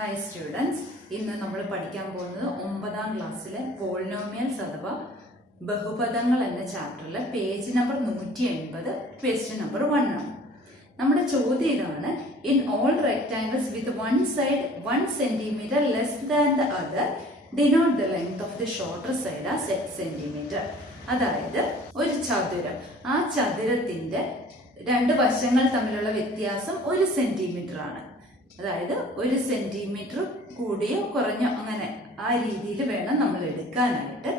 Hi students, ഇന്ന് നമ്മൾ പഠിക്കാൻ പോകുന്നത് 9ാം ക്ലാസ്സിലെ പോളിനോമിയൽസ് അഥവാ ബഹുപദങ്ങൾ എന്ന ചാപ്റ്ററിലെ പേജ് നമ്പർ 180 ക്വസ്റ്റ്യൻ നമ്പർ 1 ആണ്. നമ്മുടെ ചോദ്യം ഇതാണ്: in all rectangles with one side 1 centimetre less than the other denote the length of the shorter side as 8 centimetre. അതായത് ഒരു ചതുരം, ആ ചതുരത്തിന്റെ രണ്ട് വശങ്ങൾ തമ്മിലുള്ള വ്യത്യാസം 1 സെന്റിമീറ്റർ ആണ്. അതായത് 1 സെന്റിമീറ്റർ കൂടിയോ കുറഞ്ഞോ അങ്ങനെ ആ രീതിയിൽ വേണം നമ്മൾ എടുക്കാനായിട്ട്.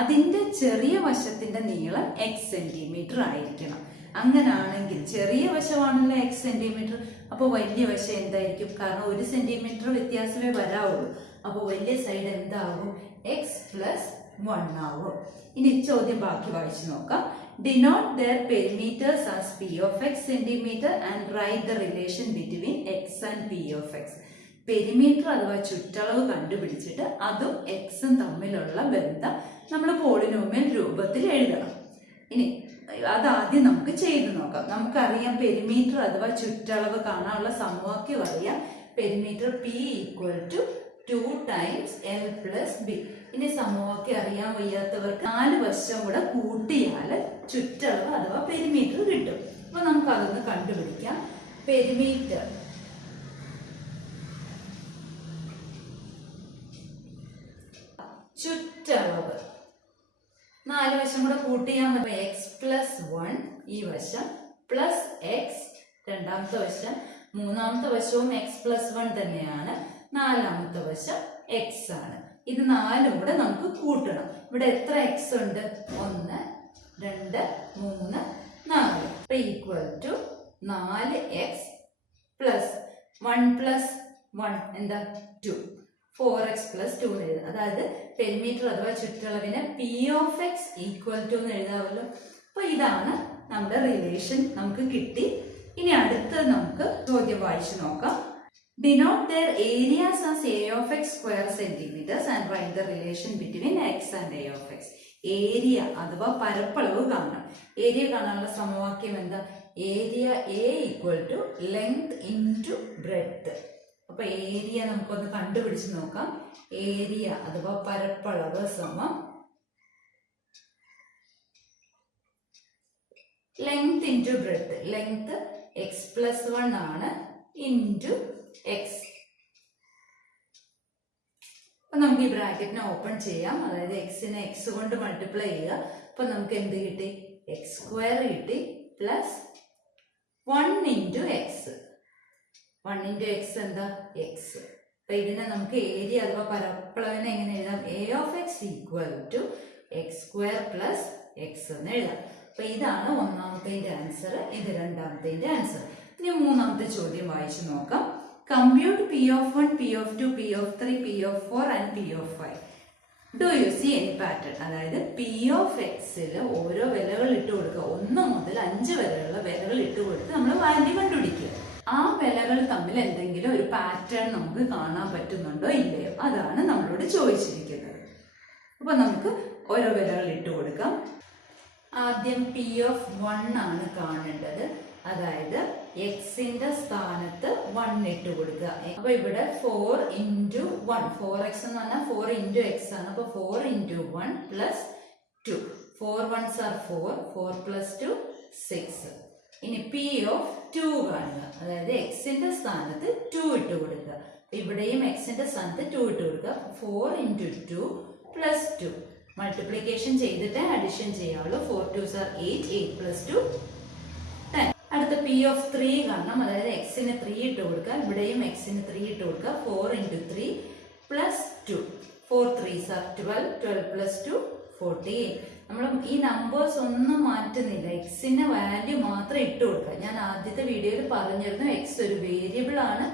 അതിന്റെ ചെറിയ വശത്തിന്റെ നീളം x സെന്റിമീറ്റർ ആയിരിക്കണം. അങ്ങനാണെങ്കിൽ ചെറിയ വശമാണല്ലോ x സെന്റിമീറ്റർ, അപ്പോൾ വലിയ വശം എന്തായിരിക്കും? കാരണം 1 സെന്റിമീറ്റർ വ്യത്യാസമേ വരാവുള്ളൂ. അപ്പോൾ വലിയ സൈഡ് എന്താകും? x + 1 ആവും. ഇനി ചോദ്യം ബാക്കി വായിച്ചു നോക്കാം. Denote their perimeters as p of x centimeter and write the relation between x and p of x. Perimeter അഥവാ ചുറ്റളവ് കണ്ടുപിടിച്ചിട്ട് അതും എക്സും തമ്മിലുള്ള ബന്ധം നമ്മൾ പോളിനോമിയൽ രൂപത്തിൽ എഴുതണം. ഇനി അതാദ്യം നമുക്ക് ചെയ്തു നോക്കാം. നമുക്കറിയാം പെരിമീറ്റർ അഥവാ ചുറ്റളവ് കാണാനുള്ള സമവാക്യം അറിയാം. Perimeter p = 2 times l + b. ഇനി സമവാക്യം അറിയാൻ വയ്യാത്തവർക്ക് 4 വശം കൂടെ കൂട്ടിയാൽ ചുറ്റളവ് അഥവാ പെരിമീറ്റർ കിട്ടും. അപ്പൊ നമുക്ക് അതൊന്ന് കണ്ടുപിടിക്കാം. പെരിമീറ്റർ ചുറ്റളവ് 4 വശം കൂടെ കൂട്ടിയാൽ മതി. x + 1 ഈ വശം പ്ലസ് x രണ്ടാമത്തെ വശം, മൂന്നാമത്തെ വശവും x + 1 തന്നെയാണ്, നാലാമത്തെ വശം x ആണ്. ഇത് 4ഉം കൂടെ നമുക്ക് കൂട്ടണം. ഇവിടെ എത്ര x ഉണ്ട്? 1 2 3 4. അപ്പൊ = 4x + 1 + 1 എന്താ? 2. 4x + 2 എന്ന് എഴുതാം. അതായത് പെരിമീറ്റർ അഥവാ ചുറ്റളവിന് p of x = എന്ന് എഴുതാമല്ലോ. അപ്പൊ ഇതാണ് നമ്മുടെ റിലേഷൻ, നമുക്ക് കിട്ടി. ഇനി അടുത്ത് നമുക്ക് ചോദ്യം വായിച്ചു നോക്കാം. Denote their areas as a of x square centimeters and write the relation between x and a of x. Area അഥവാ പരപ്പളവ് കാണണം. ഏരിയ കാണാനുള്ള സമവാക്യം എന്താ? Area A = length into breadth. അപ്പൊ ഏരിയ നമുക്കൊന്ന് കണ്ടുപിടിച്ച് നോക്കാം. ഏരിയ അഥവാ പരപ്പളവ് സമം length into breadth. Length x + 1 ആണ് ഇൻറ്റു x. അപ്പൊ നമുക്ക് ഈ ബ്രാക്കറ്റിനെ ഓപ്പൺ ചെയ്യാം. അതായത് എക്സിനെ x കൊണ്ട് മൾട്ടിപ്ലൈ ചെയ്യുക. അപ്പൊ നമുക്ക് എന്ത് കിട്ടി? x² കിട്ടി പ്ലസ് 1 × x. 1 × x എന്താ? x. അപ്പൊ ഇതിനെ നമുക്ക് ഏരിയ അഥവാ പരപ്പളവിനെ എങ്ങനെ എഴുതാം? a of x = x² + x എന്ന് എഴുതാം. അപ്പൊ ഇതാണ് ഒന്നാമത്തെ ആൻസർ, ഇത് രണ്ടാമത്തെ ആൻസർ. ഇനി മൂന്നാമത്തെ ചോദ്യം വായിച്ചു നോക്കാം. Compute p of 1, p of 2, p of 3, p of 4 and p of 5. Do you see any pattern? അതായത് p of x ഓരോ വിലകൾ ഇട്ട് കൊടുക്കുക. 1 മുതൽ 5 വരെയുള്ള വിലകൾ ഇട്ട് കൊടുത്ത് നമ്മൾ വാല്യൂ കണ്ടുപിടിക്കുക. ആ വിലകൾ തമ്മിൽ എന്തെങ്കിലും ഒരു പാറ്റേൺ നമുക്ക് കാണാൻ പറ്റുന്നുണ്ടോ ഇല്ലയോ, അതാണ് നമ്മളോട് ചോദിച്ചിരിക്കുന്നത്. അപ്പൊ നമുക്ക് ഓരോ വിലകൾ ഇട്ട് കൊടുക്കാം. ആദ്യം p of 1 ആണ് കാണേണ്ടത്. അതായത് എക്സിന്റെ സ്ഥാനത്ത് 1 ഇട്ട് കൊടുക്കുക. അപ്പൊ ഇവിടെ 4 × 1, 4x എന്ന് പറഞ്ഞാൽ 4 × x ആണ്. അപ്പൊ 4 × 1 + 2. 4 1s are 4, 4 + 2 6. ഇനി p of 2 കാണുക. അതായത് എക്സിന്റെ സ്ഥാനത്ത് 2 ഇട്ട് കൊടുക്കുക. ഇവിടെയും എക്സിന്റെ സ്ഥാനത്ത് 2 ഇട്ട് കൊടുക്കുക. 4 × 2 + 2. മൾട്ടിപ്ലിക്കേഷൻ ചെയ്തിട്ട് അഡിഷൻ ചെയ്യാവുള്ളൂ. 4 2s are 8, 8 + 2 10. അടുത്ത p of 3 കാണണം. അതായത് എക്സിന് 3 ഇട്ട് കൊടുക്കുക. ഇവിടെയും എക്സിന് 3 ഇട്ട് കൊടുക്കുക. 4 × 3 + 2. 4 3s are 12, 12 + 2 14. നമ്മൾ ഈ നമ്പേഴ്സ് ഒന്നും മാറ്റുന്നില്ല, എക്സിന്റെ വാല്യൂ മാത്രം ഇട്ട് കൊടുക്കുക. ഞാൻ ആദ്യത്തെ വീഡിയോയിൽ പറഞ്ഞിരുന്നു എക്സ് ഒരു വേരിയബിൾ ആണ്,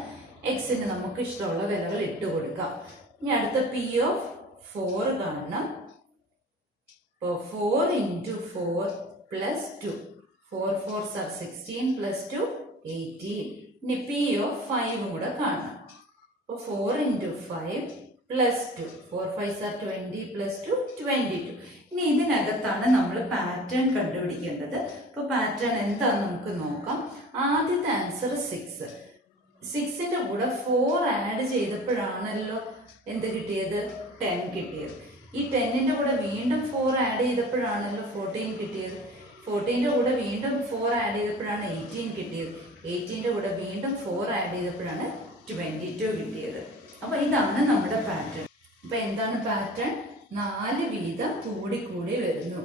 എക്സിന് നമുക്ക് ഇഷ്ടമുള്ള വിലകൾ ഇട്ട് കൊടുക്കാം. ഇനി അടുത്ത p of 4 കാണണം. 4 × 4 + 2. 4 4s are 16 + 2 18. ഇനി p of 5 കൂടെ കാണണം. അപ്പോൾ 4 × 5 + 2. 4 5s are 20 + 2 22. ഇനി ഇതിനകത്താണ് നമ്മൾ പാറ്റേൺ കണ്ടുപിടിക്കേണ്ടത്. അപ്പോൾ പാറ്റേൺ എന്താണെന്ന് നമുക്ക് നോക്കാം. ആദ്യത്തെ ആൻസർ 6. 6ന്റെ കൂടെ 4 ആഡ് ചെയ്തപ്പോഴാണല്ലോ എന്ത് കിട്ടിയത്, 10 കിട്ടിയത്. ഈ 10ന്റെ കൂടെ വീണ്ടും 4 ആഡ് ചെയ്തപ്പോഴാണല്ലോ 14 കിട്ടിയത്. 14ന്റെ കൂടെ വീണ്ടും 4 ആഡ് ചെയ്തപ്പോഴാണ് 18 കിട്ടിയത്. 18ന്റെ കൂടെ വീണ്ടും 4 ആഡ് ചെയ്തപ്പോഴാണ് 22 കിട്ടിയത്. അപ്പൊ ഇതാണ് നമ്മുടെ പാറ്റേൺ. അപ്പൊ എന്താണ് പാറ്റേൺ? 4 വീതം കൂടി കൂടി വരുന്നു.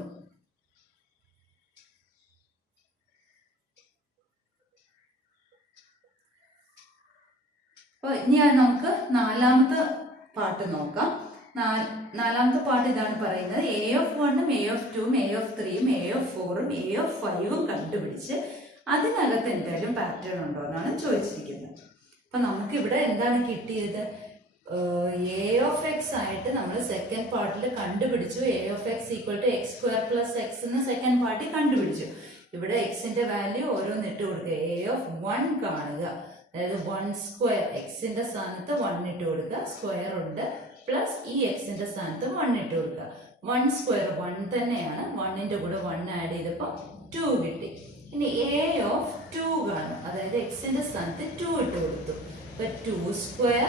അപ്പൊ ഇനി നമുക്ക് നാലാമത്തെ പാർട്ട് നോക്കാം. നാലാമത്തെ പാർട്ട് ഇതാണ് പറയുന്നത്, A(1)ഉം A(2)ഉം A(3)ഉം A(4)ഉം A(5)ഉം കണ്ടുപിടിച്ച് അതിനകത്ത് എന്തായാലും പാറ്റേൺ ഉണ്ടോ എന്നാണ് ചോദിച്ചിരിക്കുന്നത്. അപ്പൊ നമുക്കിവിടെ എന്താണ് കിട്ടിയത്? A(x) ആയിട്ട് നമ്മൾ സെക്കൻഡ് പാർട്ടിൽ കണ്ടുപിടിച്ചു. A(x) = x² + x എന്ന് സെക്കൻഡ് പാർട്ടിൽ കണ്ടുപിടിച്ചു. ഇവിടെ എക്സിന്റെ വാല്യൂ ഓരോന്നിട്ട് കൊടുക്കുക. A(1) കാണുക, അതായത് 1² എക്സിന്റെ സ്ഥാനത്ത് 1 ഇട്ട് കൊടുക്കുക, സ്ക്വയർ ഉണ്ട്, പ്ലസ് ഈ എക്സിന്റെ സ്ഥാനത്ത് 1 ഇട്ട് കൊടുക്കുക. 1² 1 തന്നെയാണ്, 1ന്റെ കൂടെ 1 ആഡ് ചെയ്തപ്പോൾ 2 കിട്ടി. ഇനി A(2) കാണും, അതായത് എക്സിന്റെ സ്ഥാനത്ത് 2 ഇട്ട് കൊടുത്തു. അപ്പൊ 2²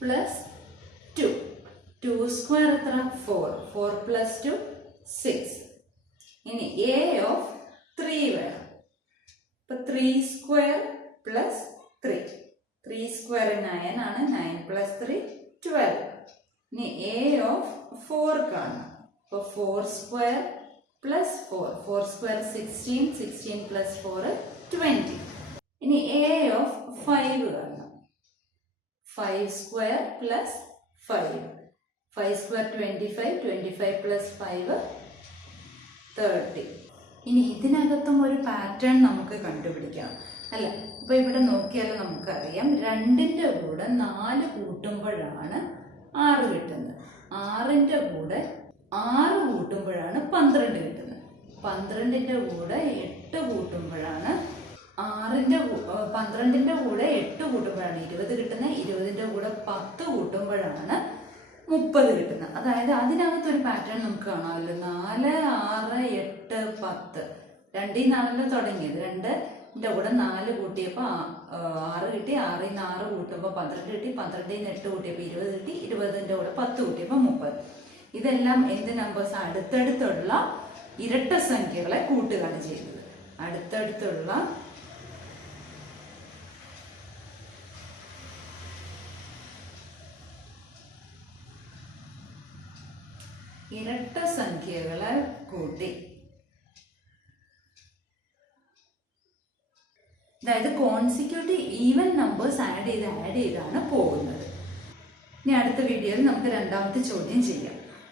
+ 2. 2² എത്ര? 4. 4 + 2 6. ഇനി A(3) വേണം. അപ്പൊ 3² + 3. 3² 9 ആണ്. 9 + 3 12. ഇനി A(4) കാണണം. അപ്പൊ 4² + 4. 4² 16. 16 + 4 20. ഇനി A(5) കാണണം. 5² + 5. 5² 25. 25 + 5 30. ഇനി ഇതിനകത്തും ഒരു പാറ്റേൺ നമുക്ക് കണ്ടുപിടിക്കാം അല്ലെ? അപ്പൊ ഇവിടെ നോക്കിയാൽ നമുക്കറിയാം, 2ന്റെ കൂടെ 4 കൂട്ടുമ്പോഴാണ് 6 കിട്ടുന്നത്. 6ന്റെ കൂടെ 6 കൂട്ടുമ്പോഴാണ് 12 കിട്ടുന്നത്. 12ന്റെ കൂടെ 8 കൂട്ടുമ്പോഴാണ് 12ന്റെ കൂടെ 8 കൂട്ടുമ്പോഴാണ് 20 കിട്ടുന്നത്. 20ന്റെ കൂടെ 10 കൂട്ടുമ്പോഴാണ് 30 കിട്ടുന്നത്. അതായത് അതിനകത്തൊരു പാറ്റേൺ നമുക്ക് കാണാമല്ലോ. 4, 6, 8, 10. 2ൽ നിന്നാണല്ലോ തുടങ്ങിയത്. 2ന്റെ കൂടെ 4 കൂട്ടിയപ്പോൾ 6 കിട്ടി. 6ൽ നിന്ന് 6 കൂട്ടുമ്പോൾ 12 കിട്ടി. 12ൽ നിന്ന് 8 കൂട്ടിയപ്പോൾ 20 കിട്ടി. 20ന്റെ കൂടെ 10 കൂട്ടിയപ്പോൾ 30. ഇതെല്ലാം എന്ത് നമ്പേഴ്സ്? അടുത്തടുത്തുള്ള ഇരട്ട സംഖ്യകളെ കൂട്ടുകയാണ് ചെയ്യുന്നത്. അടുത്തടുത്തുള്ള ഇരട്ട സംഖ്യകളെ കൂട്ടി, അതായത് കോൺസിക്യൂട്ടീവ് ഈവൻ നമ്പേഴ്സ് ആഡ് ചെയ്താണ് പോകുന്നത്. ഇനി അടുത്ത വീഡിയോയിൽ നമുക്ക് രണ്ടാമത്തെ ചോദ്യം ചെയ്യാം.